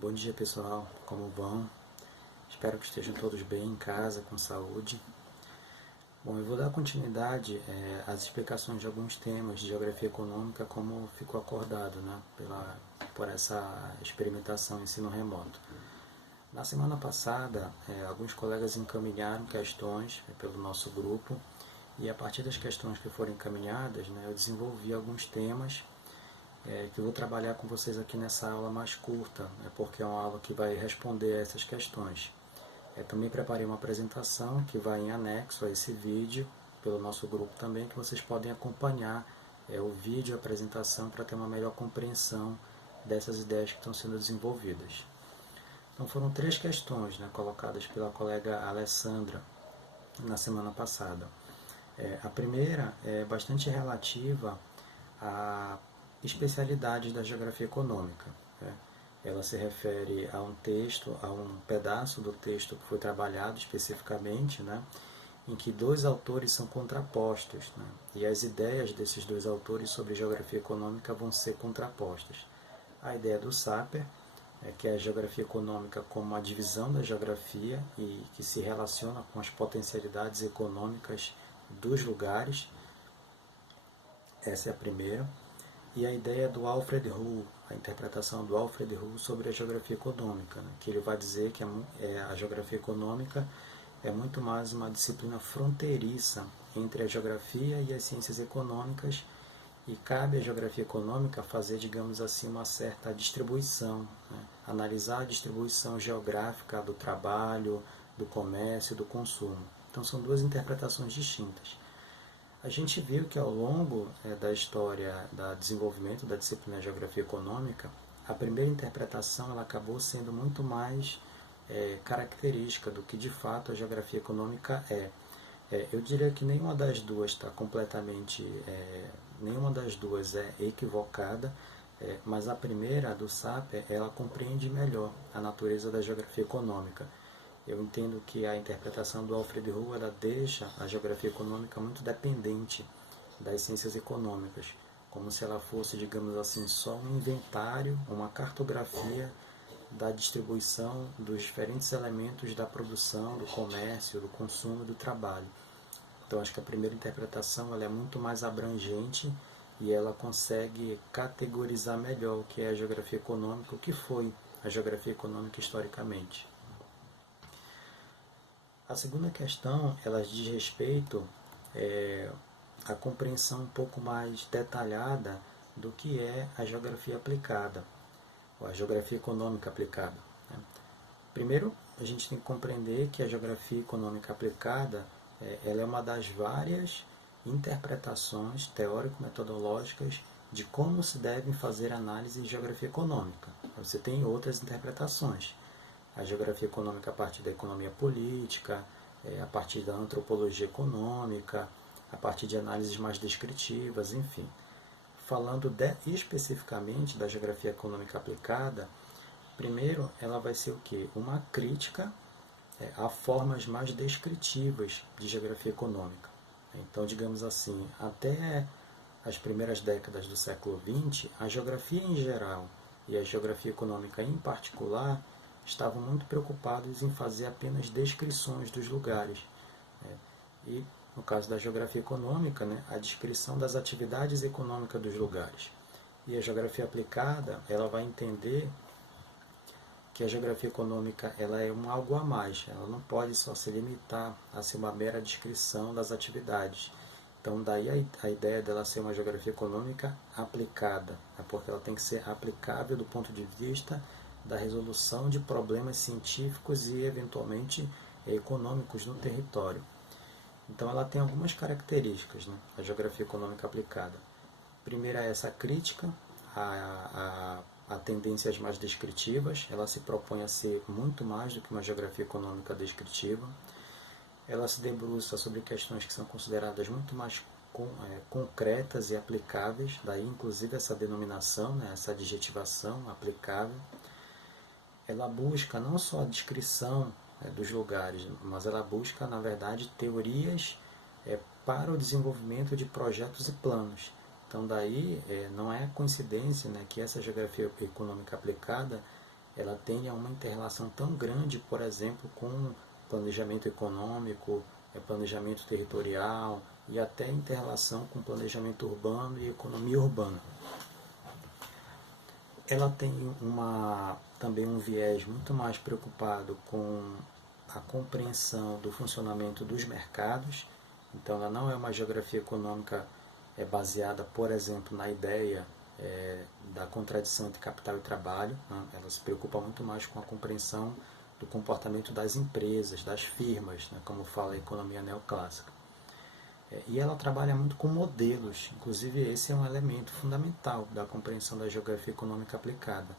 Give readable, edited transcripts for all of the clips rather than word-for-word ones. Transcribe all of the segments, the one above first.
Bom dia pessoal, como vão? Espero que estejam todos bem em casa, com saúde. Bom, eu vou dar continuidade às explicações de alguns temas de geografia econômica como ficou acordado, né, por essa experimentação ensino remoto. Na semana passada, alguns colegas encaminharam questões pelo nosso grupo e a partir das questões que foram encaminhadas, né, eu desenvolvi alguns temas que eu vou trabalhar com vocês aqui nessa aula mais curta, porque é uma aula que vai responder a essas questões. Também preparei uma apresentação que vai em anexo a esse vídeo, pelo nosso grupo também, que vocês podem acompanhar o vídeo e a apresentação para ter uma melhor compreensão dessas ideias que estão sendo desenvolvidas. Então foram 3 questões, né, colocadas pela colega Alessandra na semana passada. A primeira é bastante relativa à especialidade da geografia econômica. Né? Ela se refere a um texto, a um pedaço do texto que foi trabalhado especificamente, né, em que 2 autores são contrapostos, né, e as ideias desses 2 autores sobre geografia econômica vão ser contrapostas. A ideia do Sapir, que é a geografia econômica como uma divisão da geografia e que se relaciona com as potencialidades econômicas dos lugares. Essa é a primeira. E a ideia do Alfred Hull, a interpretação do Alfred Hull sobre a geografia econômica, né? Que ele vai dizer que a geografia econômica é muito mais uma disciplina fronteiriça entre a geografia e as ciências econômicas e cabe à geografia econômica fazer, digamos assim, uma certa distribuição, né? Analisar a distribuição geográfica do trabalho, do comércio, do consumo. Então são 2 interpretações distintas. A gente viu que ao longo da história do desenvolvimento da disciplina de Geografia Econômica, a primeira interpretação ela acabou sendo muito mais característica do que de fato a Geografia Econômica é. Eu diria que nenhuma das duas está completamente, nenhuma das duas é equivocada, mas a primeira, a do Sapir, ela compreende melhor a natureza da geografia econômica. Eu entendo que a interpretação do Alfred Hull ela deixa a geografia econômica muito dependente das ciências econômicas, como se ela fosse, digamos assim, só um inventário, uma cartografia da distribuição dos diferentes elementos da produção, do comércio, do consumo e do trabalho. Então acho que a primeira interpretação ela é muito mais abrangente e ela consegue categorizar melhor o que é a geografia econômica, o que foi a geografia econômica historicamente. A segunda questão, ela diz respeito à compreensão um pouco mais detalhada do que é a geografia aplicada, ou a geografia econômica aplicada. Né? Primeiro, a gente tem que compreender que a geografia econômica aplicada ela é uma das várias interpretações teórico-metodológicas de como se devem fazer análise de geografia econômica. Você tem outras interpretações. A geografia econômica a partir da economia política, a partir da antropologia econômica, a partir de análises mais descritivas, enfim. Falando especificamente da geografia econômica aplicada, primeiro ela vai ser o quê? Uma crítica a formas mais descritivas de geografia econômica. Então, digamos assim, até as primeiras décadas do século XX, a geografia em geral e a geografia econômica em particular estavam muito preocupados em fazer apenas descrições dos lugares. E, no caso da geografia econômica, a descrição das atividades econômicas dos lugares. E a geografia aplicada, ela vai entender que a geografia econômica ela é algo a mais, ela não pode só se limitar a ser uma mera descrição das atividades. Então, daí a ideia dela ser uma geografia econômica aplicada, porque ela tem que ser aplicável do ponto de vista da resolução de problemas científicos e, eventualmente, econômicos no território. Então, ela tem algumas características, a geografia econômica aplicada. Primeira é essa crítica a tendências mais descritivas, ela se propõe a ser muito mais do que uma geografia econômica descritiva. Ela se debruça sobre questões que são consideradas muito mais concretas e aplicáveis, daí inclusive essa denominação, essa adjetivação aplicável. Ela busca não só a descrição dos lugares, mas ela busca, na verdade, teorias para o desenvolvimento de projetos e planos. Então, daí, não é coincidência que essa geografia econômica aplicada ela tenha uma interrelação tão grande, por exemplo, com planejamento econômico, planejamento territorial e até interrelação com planejamento urbano e economia urbana. Ela tem também um viés muito mais preocupado com a compreensão do funcionamento dos mercados. Então, ela não é uma geografia econômica baseada, por exemplo, na ideia da contradição entre capital e trabalho, né? Ela se preocupa muito mais com a compreensão do comportamento das empresas, das firmas, né? Como fala a economia neoclássica. E ela trabalha muito com modelos, inclusive esse é um elemento fundamental da compreensão da geografia econômica aplicada.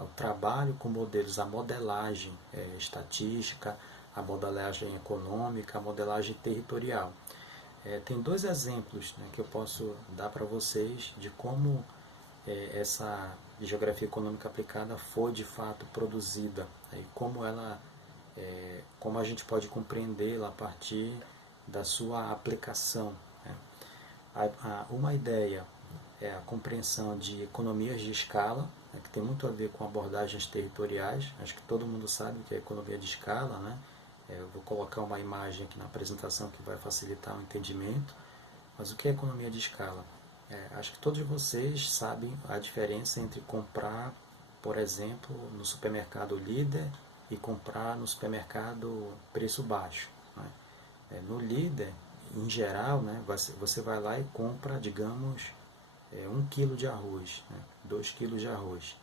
O trabalho com modelos, a modelagem estatística, a modelagem econômica, a modelagem territorial. Tem dois exemplos, né, que eu posso dar para vocês de como essa geografia econômica aplicada foi de fato produzida e como a gente pode compreendê-la a partir da sua aplicação, né? Uma ideia é a compreensão de economias de escala, né, que tem muito a ver com abordagens territoriais. Acho que todo mundo sabe o que é economia de escala, né? Eu vou colocar uma imagem aqui na apresentação que vai facilitar o entendimento. Mas o que é economia de escala? Acho que todos vocês sabem a diferença entre comprar, por exemplo, no supermercado Líder e comprar no supermercado preço baixo, né? No Líder, em geral, né, você vai lá e compra, digamos, 1 quilo de arroz, né, 2 quilos de arroz.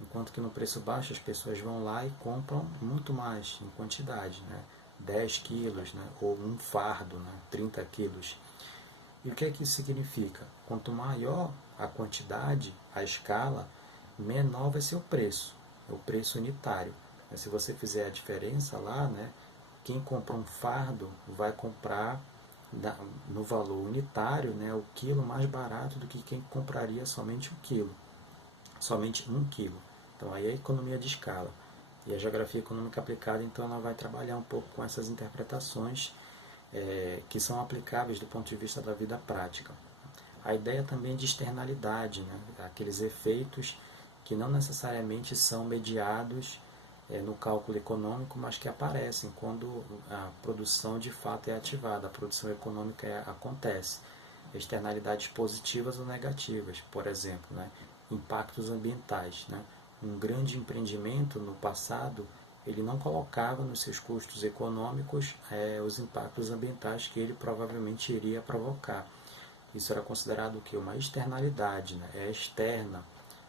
Enquanto que no preço baixo as pessoas vão lá e compram muito mais em quantidade, né, 10 quilos, né, ou um fardo, né, 30 quilos. E o que é que isso significa? Quanto maior a quantidade, a escala, menor vai ser o preço unitário. Se você fizer a diferença lá, né, quem compra um fardo vai comprar no valor unitário, né, o quilo mais barato do que quem compraria somente 1 quilo. Somente 1 quilo. Então aí é a economia de escala. E a geografia econômica aplicada, então, ela vai trabalhar um pouco com essas interpretações que são aplicáveis do ponto de vista da vida prática. A ideia também de externalidade, né? Aqueles efeitos que não necessariamente são mediados no cálculo econômico, mas que aparecem quando a produção de fato é ativada, a produção econômica acontece. Externalidades positivas ou negativas, por exemplo, né? Impactos ambientais, né? Um grande empreendimento no passado, ele não colocava nos seus custos econômicos os impactos ambientais que ele provavelmente iria provocar. Isso era considerado o quê? Uma externalidade, né? É externa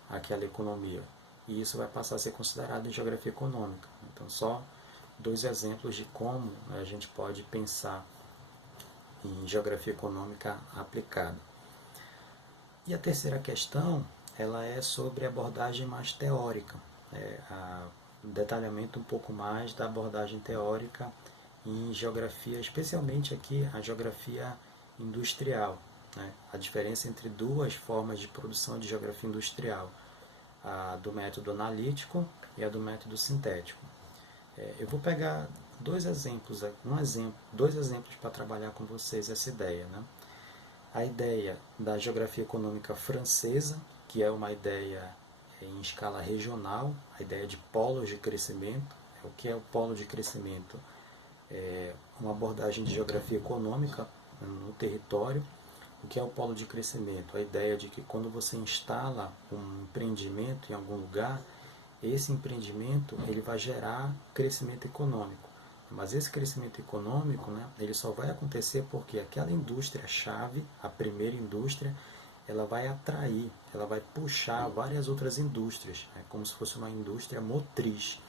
àquela economia. E isso vai passar a ser considerado em geografia econômica. Então, só 2 exemplos de como a gente pode pensar em geografia econômica aplicada. E a terceira questão, ela é sobre a abordagem mais teórica, um detalhamento um pouco mais da abordagem teórica em geografia, especialmente aqui a geografia industrial, né? A diferença entre 2 formas de produção de geografia industrial, a do método analítico e a do método sintético. Eu vou pegar 2 exemplos, dois exemplos para trabalhar com vocês essa ideia, né? A ideia da geografia econômica francesa, que é uma ideia em escala regional, a ideia de polos de crescimento. O que é o polo de crescimento? É uma abordagem de geografia econômica no território. O que é o polo de crescimento? A ideia de que quando você instala um empreendimento em algum lugar, esse empreendimento ele vai gerar crescimento econômico. Mas esse crescimento econômico, né, ele só vai acontecer porque aquela indústria-chave, a primeira indústria, ela vai atrair, ela vai puxar várias outras indústrias, como se fosse uma indústria motriz.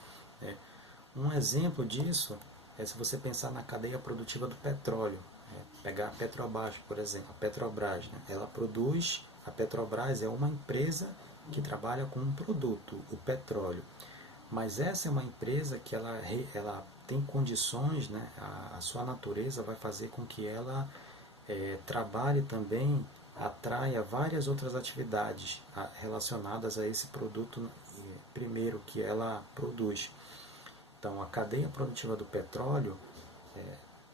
Um exemplo disso é se você pensar na cadeia produtiva do petróleo. Pegar a Petrobras, por exemplo. A Petrobras, né, ela produz, a Petrobras é uma empresa que trabalha com um produto, o petróleo. Mas essa é uma empresa que ela tem condições, né, a sua natureza vai fazer com que ela trabalhe também, atraia várias outras atividades relacionadas a esse produto primeiro que ela produz. Então, a cadeia produtiva do petróleo,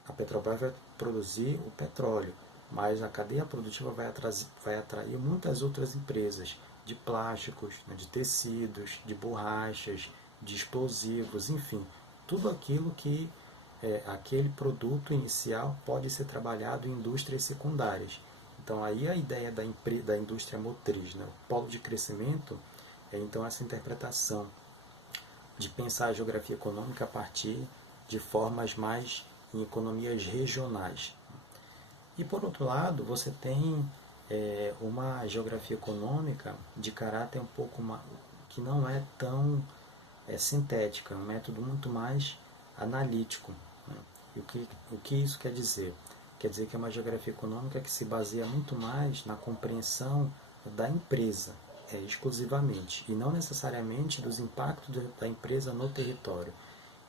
a Petrobras vai produzir o petróleo, mas a cadeia produtiva vai atrair muitas outras empresas de plásticos, né, de tecidos, de borrachas, de explosivos, enfim, tudo aquilo que aquele produto inicial pode ser trabalhado em indústrias secundárias. Então aí a ideia da indústria motriz, né, o polo de crescimento, é então essa interpretação de pensar a geografia econômica a partir de formas mais em economias regionais. E por outro lado, você tem uma geografia econômica de caráter um pouco mais, que não é tão sintética, é um método muito mais analítico. Né? E o que isso quer dizer? Quer dizer que é uma geografia econômica que se baseia muito mais na compreensão da empresa, exclusivamente, e não necessariamente dos impactos da empresa no território.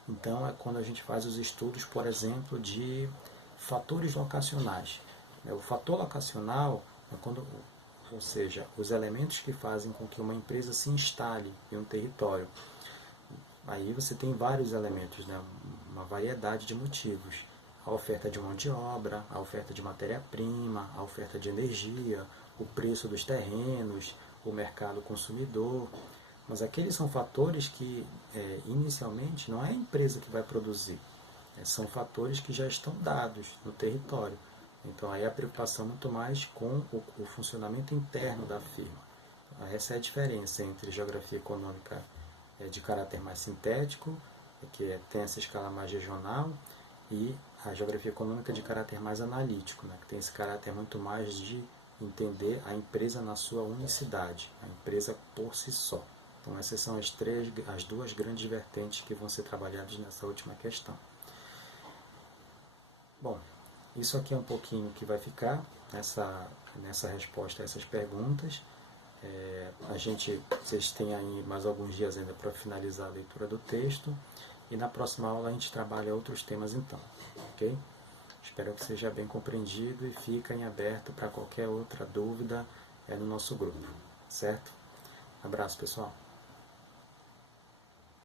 Então, é quando a gente faz os estudos, por exemplo, de fatores locacionais. O fator locacional é quando, ou seja, os elementos que fazem com que uma empresa se instale em um território. Aí você tem vários elementos, né? Uma variedade de motivos. A oferta de mão de obra, a oferta de matéria-prima, a oferta de energia, o preço dos terrenos, o mercado consumidor. Mas aqueles são fatores que, inicialmente, não é a empresa que vai produzir. São fatores que já estão dados no território. Então, aí a preocupação muito mais com o funcionamento interno da firma. Essa é a diferença entre geografia econômica de caráter mais sintético, que tem essa escala mais regional, e a geografia econômica de caráter mais analítico, né, que tem esse caráter muito mais de entender a empresa na sua unicidade, a empresa por si só. Então essas são as duas grandes vertentes que vão ser trabalhadas nessa última questão. Bom, isso aqui é um pouquinho que vai ficar nessa resposta a essas perguntas. Vocês têm aí mais alguns dias ainda para finalizar a leitura do texto, e na próxima aula a gente trabalha outros temas então, ok? Espero que seja bem compreendido e fiquem aberto para qualquer outra dúvida no nosso grupo, certo? Abraço, pessoal!